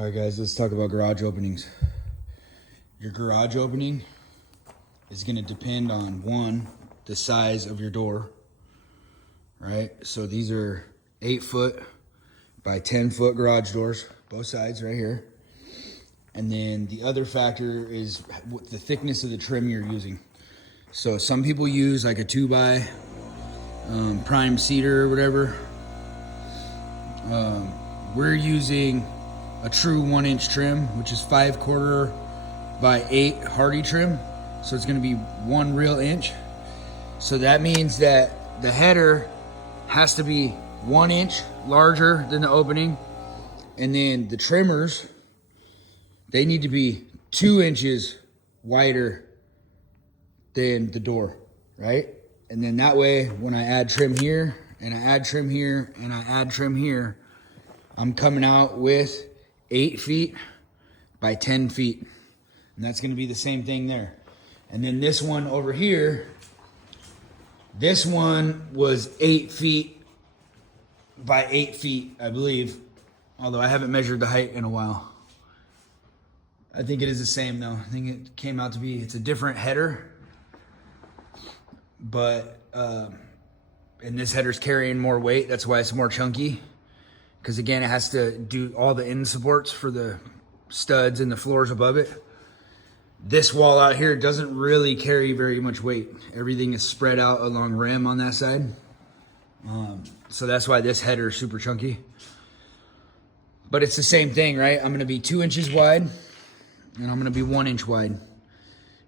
All right, guys, let's talk about garage openings. Your garage opening is going to depend on, one, the size of your door, right? So these are 8-foot by 10-foot garage doors, both sides right here. And then the other factor is the thickness of the trim you're using. So some people use like a 2x prime cedar or whatever. We're using a true 1-inch trim, which is 5/4 by 8 Hardy trim. So it's gonna be 1 real inch. So that means that the header has to be 1 inch larger than the opening. And then the trimmers, they need to be 2 inches wider than the door, right? And then that way, when I add trim here, and I add trim here, and I add trim here, I'm coming out with 8 feet by 10 feet. And that's gonna be the same thing there. And then this one over here, this one was 8 feet by 8 feet, I believe. Although I haven't measured the height in a while. I think it is the same though. I think it came out to be, it's a different header. But, and this header's carrying more weight. That's why it's more chunky. Because again, it has to do all the end supports for the studs and the floors above it. This wall out here doesn't really carry very much weight. Everything is spread out along rim on that side. So that's why this header is super chunky. But it's the same thing, right? I'm gonna be 2 inches wide and I'm gonna be 1 inch wide.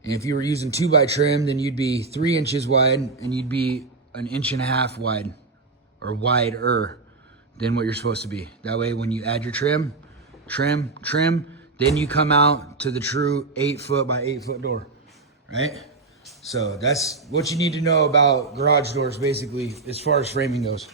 And if you were using 2x trim, then you'd be 3 inches wide and you'd be 1.5 inches wide, or wider than what you're supposed to be. That way, when you add your trim, then you come out to the true 8-foot by 8-foot door, right? So that's what you need to know about garage doors, basically, as far as framing goes.